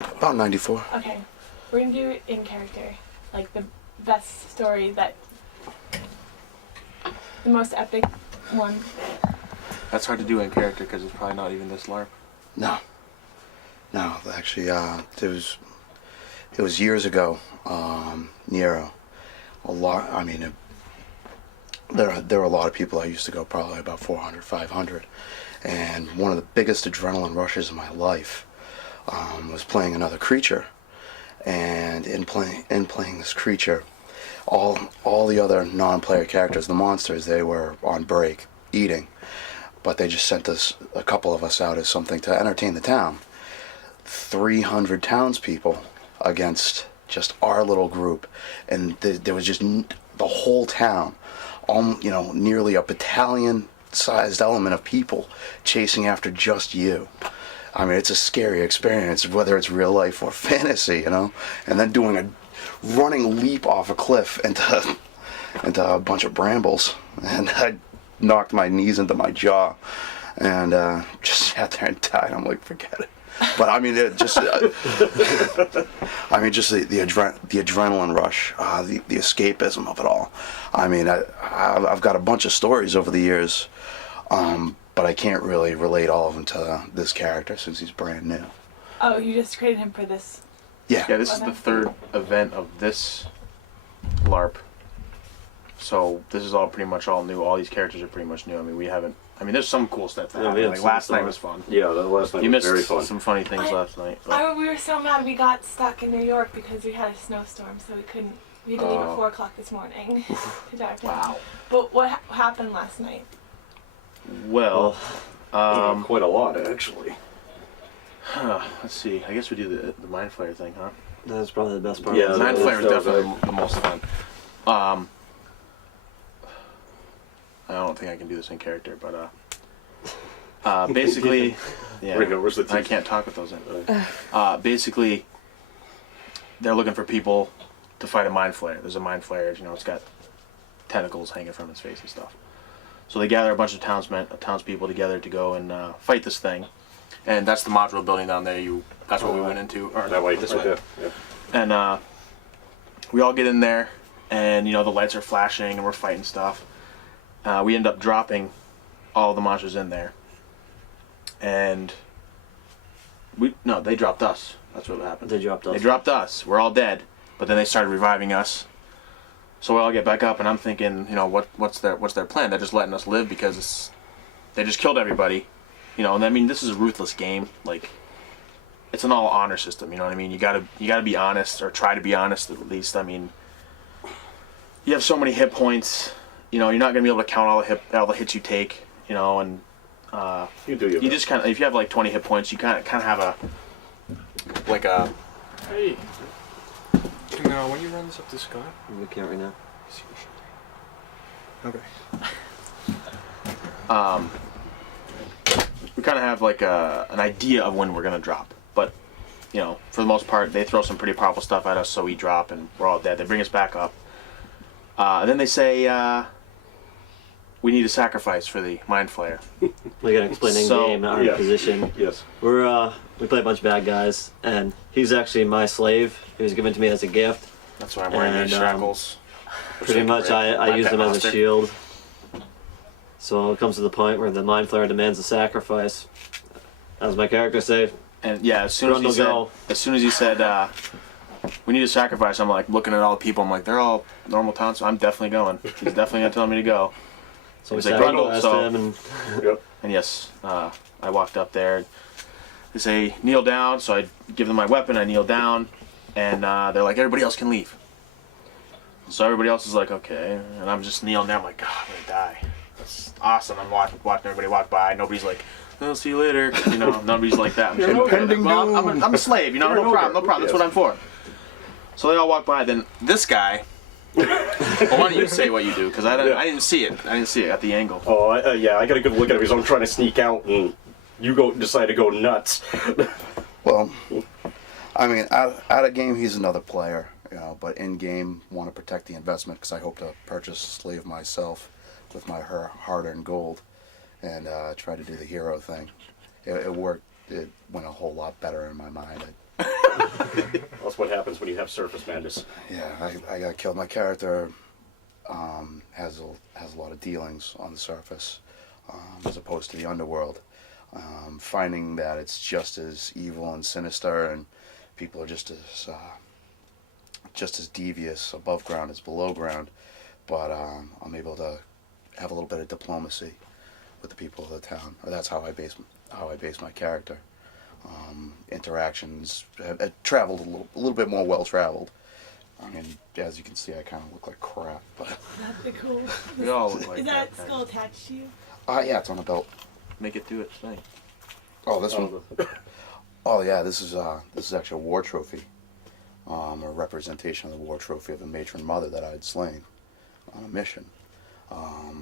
About 94. Okay, we're gonna do it in character, like the best story that, the most epic one. That's hard to do in character because it's probably not even this LARP. No. No, actually, it was years ago. Nero. A lot. I mean, there were a lot of people. I used to go probably about 400, 500, and one of the biggest adrenaline rushes of my life was playing another creature, and in playing this creature, all the other non-player characters, the monsters, they were on break eating, but they just sent us, a couple of us, out as something to entertain the town. 300 townspeople against just our little group, and there was just the whole town, nearly a battalion-sized element of people chasing after just you. I mean, it's a scary experience, whether it's real life or fantasy, and then doing a running leap off a cliff into a bunch of brambles, and I knocked my knees into my jaw, and just sat there and died. I'm like, forget it. But I mean, just the adrenaline rush, the escapism of it all. I mean, I've got a bunch of stories over the years, but I can't really relate all of them to this character since he's brand new. Oh, you just created him for this. Yeah. Yeah, this is the third event of this LARP. So this is all pretty much all new. All these characters are pretty much new. I mean, there's some cool stuff that happened. Like last night was fun. Yeah, the last night You was very very fun. some funny things last night. But We were so mad we got stuck in New York because we had a snowstorm, so we had to leave at 4 o'clock this morning to downtown. wow. But what happened last night? Well, Quite a lot, actually. let's see. I guess we do the Mind Flayer thing, huh? That's probably the best part. Yeah, of it. Mind Flayer is that was definitely the most fun. I don't think I can do this in character, but basically, yeah, Right now, where's the I teeth? can't talk with those in. Basically, they're looking for people to fight a Mind Flayer. There's a Mind Flayer, it's got tentacles hanging from its face and stuff. So they gather a bunch of townspeople together to go and fight this thing, and that's the module building down there. That's what we went into. Or That way, this right way. there. Yeah. And we all get in there, and the lights are flashing, and we're fighting stuff. We end up dropping all the monsters in there, and they dropped us. That's what happened. They dropped us. They dropped us. We're all dead, but then they started reviving us. So we all get back up, and I'm thinking, what's their plan? They're just letting us live because they just killed everybody, And I mean, this is a ruthless game. Like, it's an all honor system. You know what I mean? You gotta be honest, or try to be honest at least. I mean, you have so many hit points. You're not gonna be able to count all the hits you take. And You do your you best. just kind of, if you have like 20 hit points, you kind of have a Hey, when you run this up to Scott? We can't right now. Okay. we kind of have like an idea of when we're gonna drop, but for the most part, they throw some pretty powerful stuff at us, so we drop and we're all dead. They bring us back up, and then they say we need a sacrifice for the Mind Flayer. We gotta explain in So- game our Yes. position. Yes. We play a bunch of bad guys, and he's actually my slave. He was given to me as a gift. That's why I'm wearing these And, shackles. Pretty much, I use them as a monster. shield. So it comes to the point where the Mind Flayer demands a sacrifice. As my character say, And yeah, as soon as Grundle he said, we need a sacrifice, I'm like looking at all the people. I'm like, they're all normal towns, so I'm definitely going. He's definitely gonna tell me to go. so we He's like, Grundle, sacrificed so- him, and Yep. And yes, I walked up there. They say kneel down, so I give them my weapon. I kneel down, and they're like, everybody else can leave. So everybody else is like, okay, and I'm just kneeling there. I'm like, God, I'm gonna die. That's awesome. I'm watching everybody walk by. Nobody's like, I'll see you later. Nobody's like that. I'm just like, Impending well, doom. I'm a slave. No problem. That's what I'm for. So they all walk by. Then this guy. Well, why don't you say what you do? Because I didn't see it. I didn't see it at the angle. Oh, yeah, I got a good look at it because I'm trying to sneak out and you decide to go nuts. Well, I mean, out of game, he's another player, but in game, want to protect the investment because I hope to purchase a slave myself with my hard-earned gold and try to do the hero thing. It worked. It went a whole lot better in my mind. That's what happens when you have surface madness. Yeah, I got killed. My character has a lot of dealings on the surface, as opposed to the underworld. Finding that it's just as evil and sinister, and people are just as devious above ground as below ground. But I'm able to have a little bit of diplomacy with the people of the town, or that's how I base my character. Interactions have traveled a little bit more well traveled. I mean, as you can see, I kind of look like crap, but That's the cool. We all look like Is that that. skull attached to you? yeah, it's on the belt. Make it do its thing. Oh, this one. Oh yeah, this is actually a war trophy, a representation of the war trophy of a matron mother that I had slain on a mission.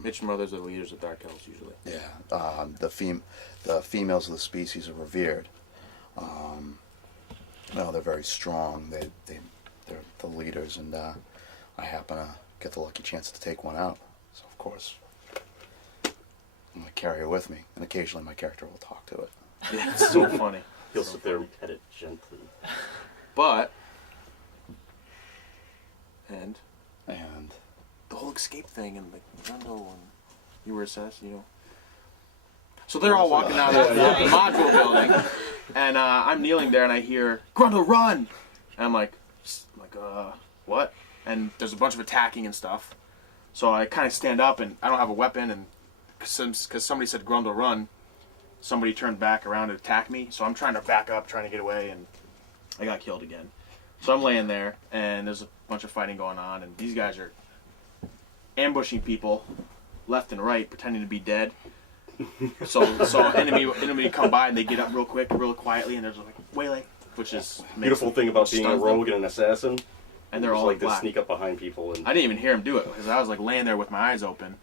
Mitch mothers are the leaders of Dark Elves usually. Yeah, the females of the species are revered. No, they're very strong. They're the leaders, and I happen to get the lucky chance to take one out. So of course, I'm gonna carry it with me, and occasionally my character will talk to it. Yeah, it's so funny. He'll sit there and pet it gently. But and And the whole escape thing and the Grundle and you were assassinated. So they're all walking out of the module building, and I'm kneeling there, and I hear Grundle run, and I'm like, what? And there's a bunch of attacking and stuff. So I kind of stand up, and I don't have a weapon, and because somebody said Grundle run, somebody turned back around to attack me. So I'm trying to back up, trying to get away, and I got killed again. So I'm laying there, and there's a bunch of fighting going on, and these guys are ambushing people left and right, pretending to be dead. So enemy come by, and they get up real quick, real quietly, and there's like waylay, which is Beautiful thing about being a stuns rogue them. and an assassin. And they're It's all like to black. sneak up behind people and I didn't even hear him do it because I was like laying there with my eyes open,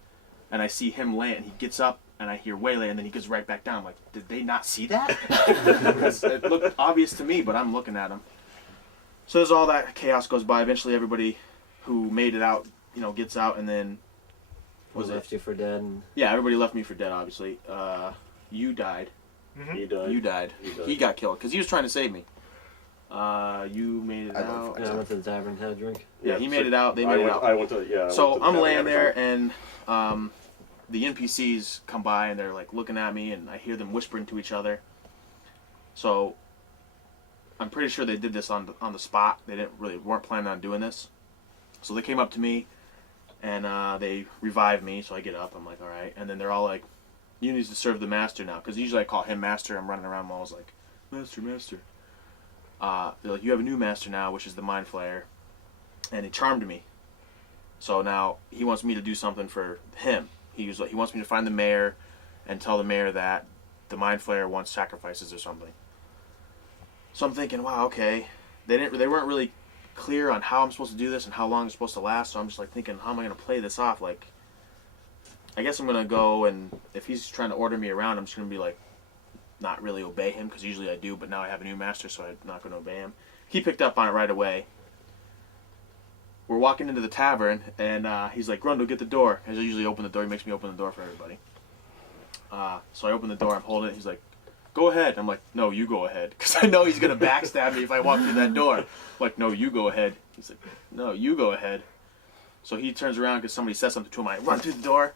and I see him lay, and he gets up, and I hear waylay, and then he goes right back down. I'm like, did they not see that? Because it looked obvious to me, but I'm looking at him. So as all that chaos goes by, eventually everybody who made it out, gets out, and then Was left you for dead. And yeah, everybody left me for dead. Obviously, you died. he died. You died. You died. He got killed because he was trying to save me. You made it I don't out. yeah, I went to the tavern, had a drink. Yeah, he made it out. They made it out. I went to yeah. I So went to I'm the laying tavern there, every and the NPCs come by, and they're like looking at me, and I hear them whispering to each other. So I'm pretty sure they did this on the spot. They weren't planning on doing this. So they came up to me, and they revived me. So I get up. I'm like, all right. And then they're all like, "You need to serve the master now," because usually I call him master. I'm running around, always like, "Master, master." They're like, "You have a new master now, which is the Mind Flayer," and he charmed me. So now he wants me to do something for him. He wants me to find the mayor and tell the mayor that the Mind Flayer wants sacrifices or something. So I'm thinking, wow, okay. They weren't really clear on how I'm supposed to do this and how long it's supposed to last. So I'm just like thinking, how am I going to play this off? Like, I guess I'm going to go, and if he's trying to order me around, I'm just going to be like, not really obey him, because usually I do, but now I have a new master, so I'm not going to obey him. He picked up on it right away. We're walking into the tavern, and he's like, Grundle, get the door. As I usually open the door, he makes me open the door for everybody. So I open the door, I'm holding it, he's like, go ahead. I'm like, no, you go ahead, because I know he's going to backstab me if I walk through that door. I'm like, no, you go ahead. He's like, no, you go ahead. So he turns around because somebody says something to him. I run through the door,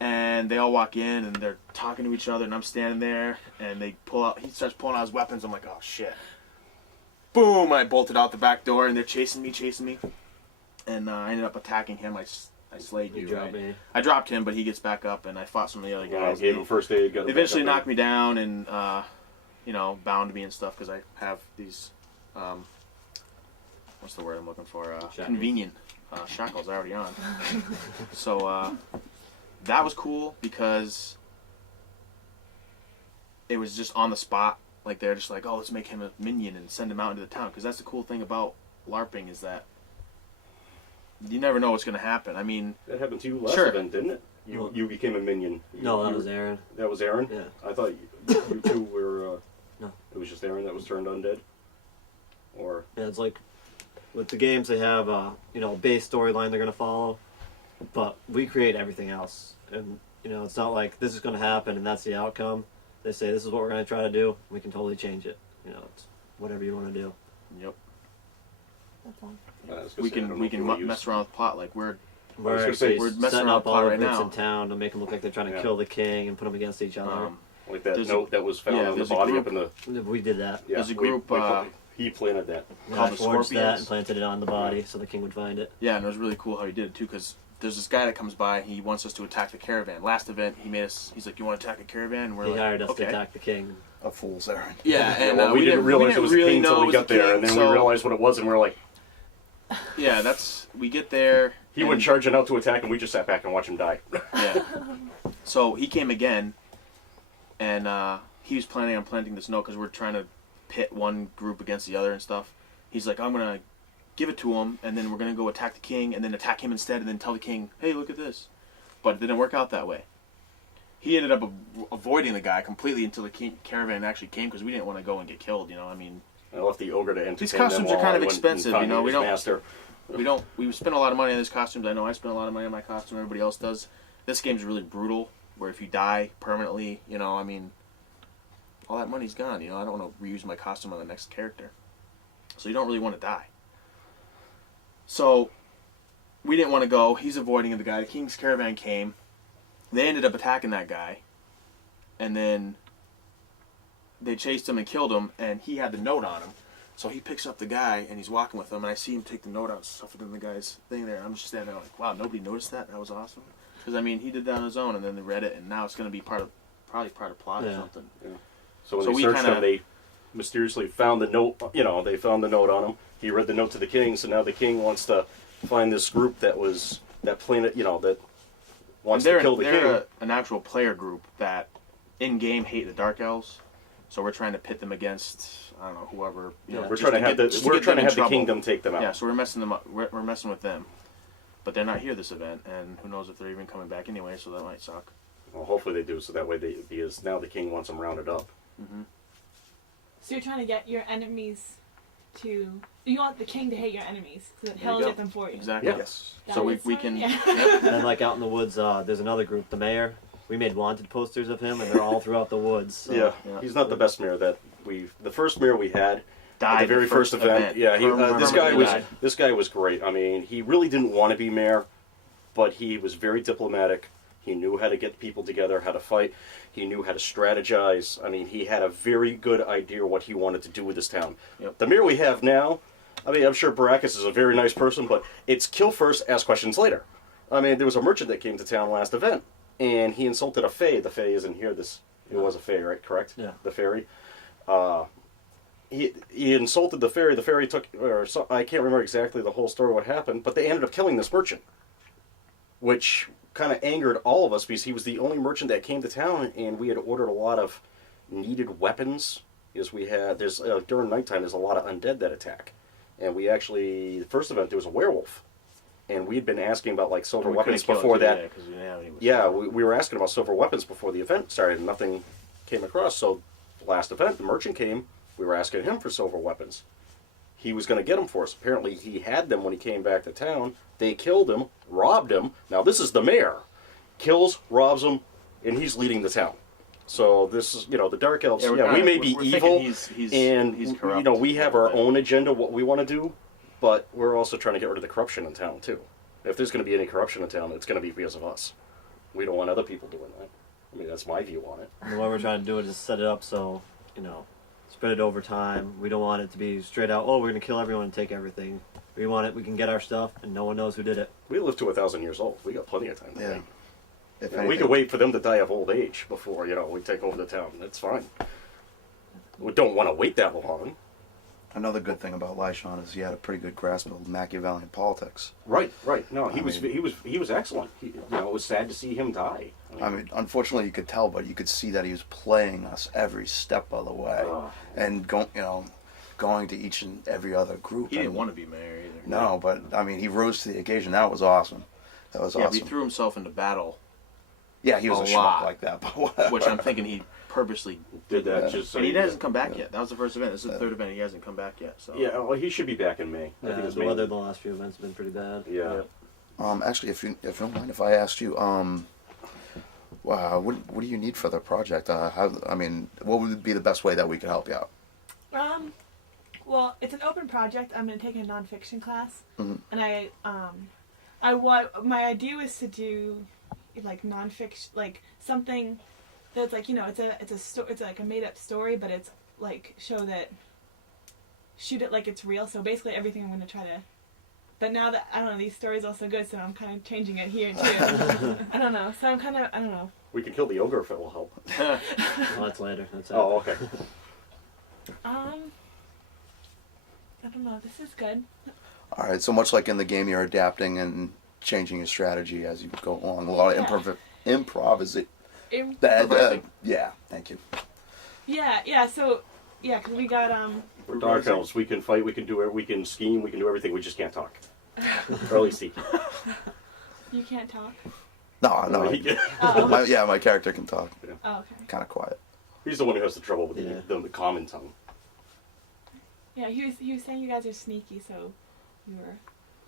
and they all walk in, and they're talking to each other, and I'm standing there, and he starts pulling out his weapons. I'm like, oh, shit. Boom, I bolted out the back door, and they're chasing me, and I ended up attacking him. I slayed you, dropped right? me. I dropped him, but he gets back up, and I fought some of the other guys. gave him first aid. Got him They eventually back up knocked me down and, bound me and stuff because I have these, what's the word I'm looking for? Shackles. Convenient shackles already on. So that was cool because it was just on the spot. Like, they're just like, oh, let's make him a minion and send him out into the town. Because that's the cool thing about LARPing is that you never know what's going to happen. I mean, That happened to you last Sure. event, didn't it? You became a minion. No, that You- was Aaron. That was Aaron? Yeah. I thought you two were... No. It was just Aaron that was turned undead? Or... Yeah, it's like with the games they have a base storyline they're gonna follow, but we create everything else, and it's not like this is gonna happen and that's the outcome. They say this is what we're gonna try to do. We can totally change it. It's whatever you want to do. Yep. That's all. I was gonna We say, I don't can know we if you can wanna mess use- around with plot like We're was gonna say, actually we're messing setting around up with all plot the right groups now. in town to make them look like they're trying to Yeah. kill the king and put them against each other. like that there's a- note that was found yeah, on the there's a body group- up in the. We did that. Yeah, There's a we- group, he planted that. Yeah, called I the forged that Scorpions. and planted it on the body so the king would find it. Yeah, and it was really cool how he did it too, because there's this guy that comes by. He wants us to attack the caravan. Last event, he made us. He's like, "You want to attack a caravan?" And we're He like, hired us "Okay." to attack the king. A fool's errand. Yeah, and well, we didn't realize it was really a king know until it we was a got there, king, and then so- we realized what it was, and we were like, Yeah, we get there. he and- went charging out to attack, and we just sat back and watched him die. Yeah. So he came again, and he was planning on planting this note because we're trying to pit one group against the other and stuff. He's like, I'm gonna give it to him, and then we're gonna go attack the king, and then attack him instead, and then tell the king, hey, look at this. But it didn't work out that way. He ended up avoiding the guy completely until the caravan actually came because we didn't want to go and get killed. You know, I mean, I left the ogre to entertain These them costumes are while kind I of went and expensive, found you know, we his don't- master. we spend a lot of money on these costumes. I know I spend a lot of money on my costume. Everybody else does. This game's really brutal, where if you die permanently, you know, I mean, all that money's gone. You know, I don't want to reuse my costume on the next character, so you don't really want to die. So we didn't want to go. He's avoiding the guy. The king's caravan came. They ended up attacking that guy, and then they chased him and killed him. And he had the note on him. So he picks up the guy and he's walking with him, and I see him take the note out and stuff it in the guy's thing there. And I'm just standing there like, wow, nobody noticed that? That was awesome. Because I mean, he did that on his own, and then they read it, and now it's going to be probably part of plot or Yeah. something. So when So they we searched kinda- him, they mysteriously found the note. You know, they found the note on him. He read the note to the king, so now the king wants to find this group that planted. You know, that wants And to kill the king. they're an actual player group that in game hate the Dark Elves, so we're trying to pit them against I don't know whoever. You know, We're just trying to have get- just we're get trying to them in have the trouble. kingdom take them out. Yeah, so we're messing them up. We're messing with them, but they're not here this event, and who knows if they're even coming back anyway. So that might suck. Well, hopefully they do, so that way because now the king wants them rounded up. So you're trying to get your enemies to. You want the king to hate your enemies so that There you he'll go. get them for you. Exactly. Yeah. Yes. That So we is we fine, can. yeah. Yep. And then, like out in the woods, there's another group, the mayor. We made wanted posters of him, and they're all throughout the woods. So. Yeah, Yeah. he's not the best mayor that the first mayor we had. At Died the very first event. Yeah, Permanently died. this guy was great. I mean, he really didn't want to be mayor, but he was very diplomatic. He knew how to get people together, how to fight. He knew how to strategize. I mean, he had a very good idea what he wanted to do with this town. Yep. The mayor we have now, I mean, I'm sure Baracus is a very nice person, but it's kill first, ask questions later. I mean, there was a merchant that came to town last event, and he insulted a fae. The fae isn't here. It was a fae, right? Correct? Yeah. The fairy. He insulted the fairy. The fairy took, or so, I can't remember exactly the whole story what happened, but they ended up killing this merchant, which kind of angered all of us because he was the only merchant that came to town, and we had ordered a lot of needed weapons. Because during nighttime there's a lot of undead that attack, and we actually the first event there was a werewolf, and we'd been asking about like silver We weapons couldn't kill it before too, that. yeah, 'cause we didn't have any. Yeah, we were asking about silver weapons before the event started, and nothing came across. So, last event, the merchant came. We were asking him for silver weapons. He was going to get them for us. Apparently, he had them when he came back to town. They killed him, robbed him. Now, this is the mayor. Kills, robs him, and he's leading the town. So, this is, the Dark Elves, we're we kinda- may be we're thinking evil, he's and, corrupt. we have our own agenda, what we want to do, but we're also trying to get rid of the corruption in town, too. If there's going to be any corruption in town, it's going to be because of us. We don't want other people doing that. I mean, that's my view on it. And what we're trying to do is just set it up so, spread it over time. We don't want it to be straight out, oh, we're going to kill everyone and take everything. We want it, we can get our stuff, and no one knows who did it. We live to 1,000 years old. We got plenty of time to Yeah. wait. If And we anything- could wait for them to die of old age before, we take over the town. That's fine. We don't want to wait that long. Another good thing about Lyshawn is he had a pretty good grasp of Machiavellian politics. Right. No, I mean- he was excellent. It was sad to see him die. I mean, unfortunately, you could tell, but you could see that he was playing us every step of the way, and going to each and every other group. He didn't want to be mayor either. No, but I mean, he rose to the occasion. That was awesome. That was Yeah, but he awesome. threw himself into battle, Yeah, he was a a schmuck lot. like that, but whatever. which I'm thinking he purposely Did that Yeah. just so And he you- hasn't come back yet. That was the first event. This is the third event. He hasn't come back yet. So Yeah, well, he should be back in May. I Yeah, think it's the May. weather the last few events have been pretty bad. Yeah. Actually, if you don't mind, if I asked you, what do you need for the project? What would be the best way that we could help you out? well, it's an open project. I'm gonna take a nonfiction class, Mhm. and my idea was to do like nonfiction, like something that's like it's like a made up story, but it's like shoot it like it's real. So basically everything I'm gonna try to. But now that I don't know, these stories are so good, so I'm kind of changing it here too. I don't know. So I don't know. We can kill the ogre if it will help. Oh, that's later. That's Oh, okay. I don't know. This is good. All right, so much like in the game, you're adapting and changing your strategy as you go along. A lot of improv is it? It- Yeah, thank you. Yeah. So yeah, because we got We're dark elves. We can fight. We can do it. We can scheme. We can do everything. We just can't talk. Or at least he can. you can't talk. No. He can. Oh. My character can talk. Oh, okay. Kind of quiet. He's the one who has the trouble with Yeah. the common tongue. Yeah, he was saying you guys are sneaky, so you were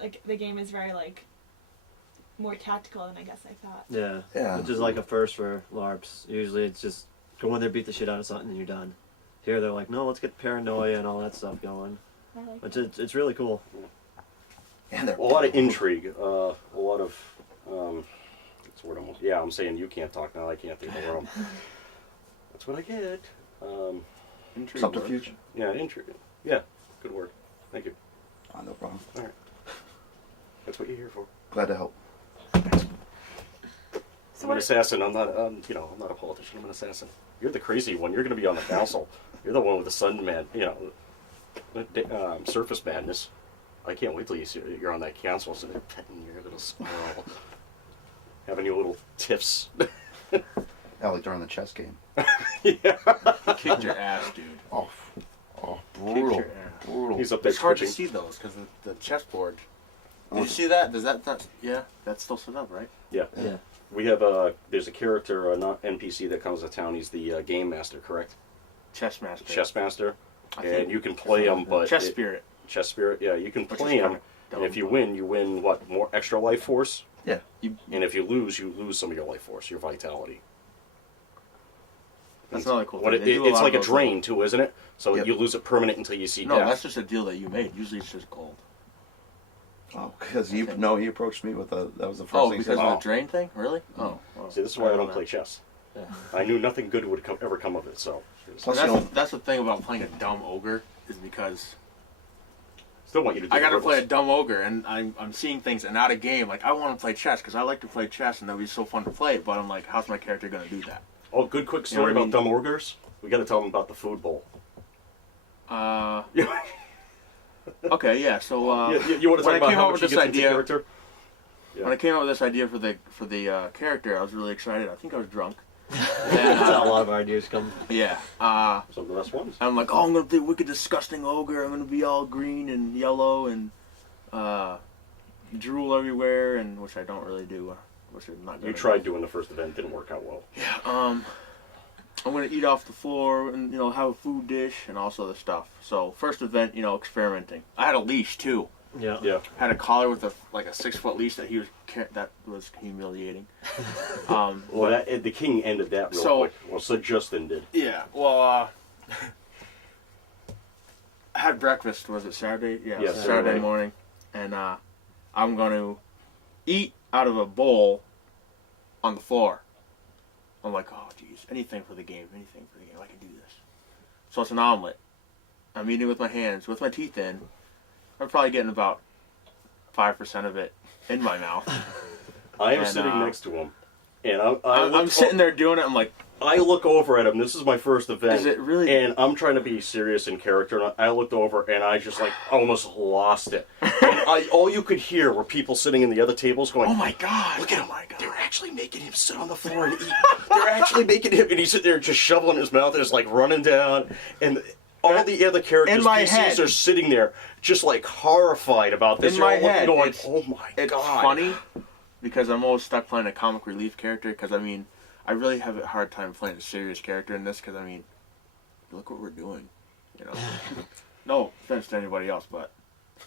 like the game is very like more tactical than I guess I thought. Yeah. Yeah. Which is like a first for LARPs. Usually it's just go in there, beat the shit out of something, and you're done. Here they're like, no, let's get paranoia and all that stuff going. I like Which that. it's really cool. And they're A lot of intrigue. A lot of. That's the word I'm saying you can't talk now. I can't think of the word. That's what I get. Intrigue subterfuge. Yeah, intrigue. Yeah, good word. Thank you. Oh, no problem. That's what you're here for. Glad to help. So I'm an what? assassin. I'm not. I'm not a politician. I'm an assassin. You're the crazy one. You're going to be on the council. You're the one with the sun man. Surface madness. I can't wait till you're on that council, so they're petting your little squirrel, having your little tiffs. Yeah, like during the chess game. He kicked your ass, dude. Oh, Kicked brutal. your ass. Brutal. He's up there It's hard to twitching. see those because the chessboard. Did you see that? Does that not? Yeah, that's still set up, right? Yeah. Yeah. We have there's a character, not NPC that comes to town. He's the game master, correct? Chess master. Chess master, I and think. you can play him, but Chess spirit. chess spirit. Yeah, you can Which play is him, kinda dumb, and if you but- win, you win what? More extra life force. Yeah. And if you lose some of your life force, your vitality. That's another cool What thing. it, They do a it's lot like of a those drain too, isn't it? So Yep. you lose it permanent until you see No, death. that's just a deal that you made. Usually it's just gold. Oh, because he approached me with that was the first Oh, thing he because said. of the drain thing? Really? Oh. See, this is why I don't know play that. chess. Yeah. I knew nothing good would ever come of it. So Plus, And you know, that's the thing about playing a dumb ogre is because still want you to do I the gotta play a dribbles. dumb ogre and I'm seeing things and out of game. Like I want to play chess because I like to play chess and that'd be so fun to play. But I'm like, how's my character gonna do that? Oh, good quick You know story what I about mean? dumb ogres. We got to tell them about the food bowl. Okay, yeah. So you want to when talk I about came how up much with he this gets into idea, character? when I came up with this idea for the character, I was really excited. I think I was drunk. And, That's how a lot of our ideas come. yeah. Some of the best ones. I'm like, oh, I'm gonna be a wicked, disgusting ogre. I'm gonna be all green and yellow and drool everywhere, and which I don't really do. Which I'm not. You gonna tried do. doing the first event, didn't work out well. I'm gonna eat off the floor and have a food dish and all this other stuff. So first event, experimenting. I had a leash too. Yeah. Yeah. Had a collar with a 6-foot leash that that was humiliating. Well, the king ended that real So- quick. Well, so Justin did. Yeah. Well, I had breakfast. Was it Saturday? Yeah. Yeah, Saturday Saturday. morning, and I'm gonna eat out of a bowl on the floor. I'm like, oh, geez, anything for the game. I can do this. So it's an omelet. I'm eating with my hands, with my teeth in. I'm probably getting about 5% of it in my mouth. I am And, sitting next to him, and I'm sitting there doing it. I'm like, I look over at him. This is my first event. Is it really? And I'm trying to be serious in character. And I looked over and I just almost lost it. And all you could hear were people sitting in the other tables going, oh my god, look at him. oh my god. They're actually making him sit on the floor and eat. They're actually making him, and he's sitting there just shoveling his mouth and it's like running down. And all the other characters, In my PCs, head. are sitting there just like horrified about this. In They're my all looking head, going, it's- oh my It's god. funny because I'm always stuck playing a comic relief character because I really have a hard time playing a serious character in this because look what we're doing, No offense to anybody else, but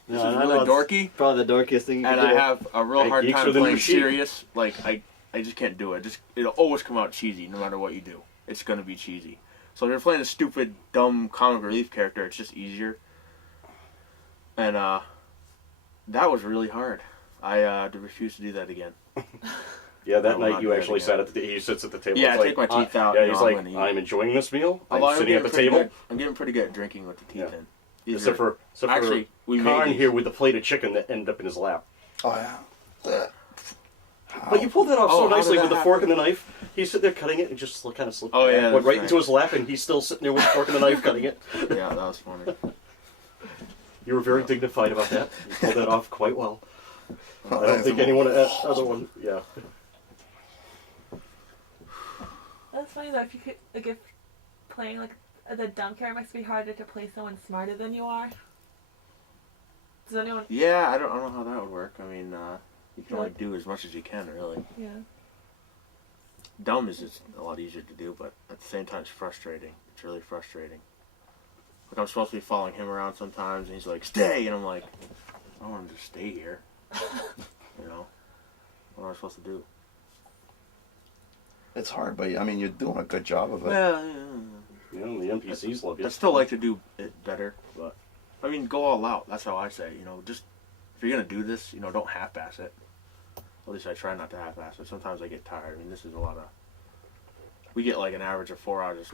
this No, is I really know it's dorky, Probably the dorkiest thing you and can I do. have a real Hey, hard geeks time within the playing machine. serious. Like I just can't do it. It'll always come out cheesy no matter what you do. It's gonna be cheesy. So if you're playing a stupid, dumb comic relief character, it's just easier. And that was really hard. I refused to do that again. Yeah, that I will night not you do that actually again. sat at the. He sits at the table. Yeah, it's I take my teeth out. Yeah, you he's know, like, I'm gonna eat. I'm enjoying this meal. Although I'm sitting at the table. I'm getting pretty good at drinking with the teeth Yeah. in. These Except are- for actually, we Karn made these. here with the plate of chicken that ended up in his lap. Oh yeah. But you pulled that off Oh, so how nicely did with that the fork and the knife. He's sitting there cutting it and just kind of slipped. Oh, yeah, went that's right right. into his lap, and he's still sitting there with the fork and the knife cutting it. Yeah, that was funny. You were very dignified about that. You pulled that off quite well. I don't that's think a- anyone other one. Yeah. That's funny though. If you could, like, if playing like the dumb character must be harder to play someone smarter than you are. Does anyone? Yeah, I don't know how that would work. I mean, you can only Like- do as much as you can, really. Yeah. Dumb is just a lot easier to do, but at the same time, it's frustrating. It's really frustrating. Like, I'm supposed to be following him around sometimes, and he's like, stay! And I'm like, I don't want to just stay here. You know? What am I supposed to do? It's hard, but I mean, you're doing a good job of it. Well, You know, the NPCs love you. I'd still like to do it better, but I mean, go all out. That's how I say. You know, just if you're gonna do this, you know, don't half-ass it. At least I try not to half-ass it. Sometimes I get tired. I mean, this is a lot of. We get like an average of 4 hours of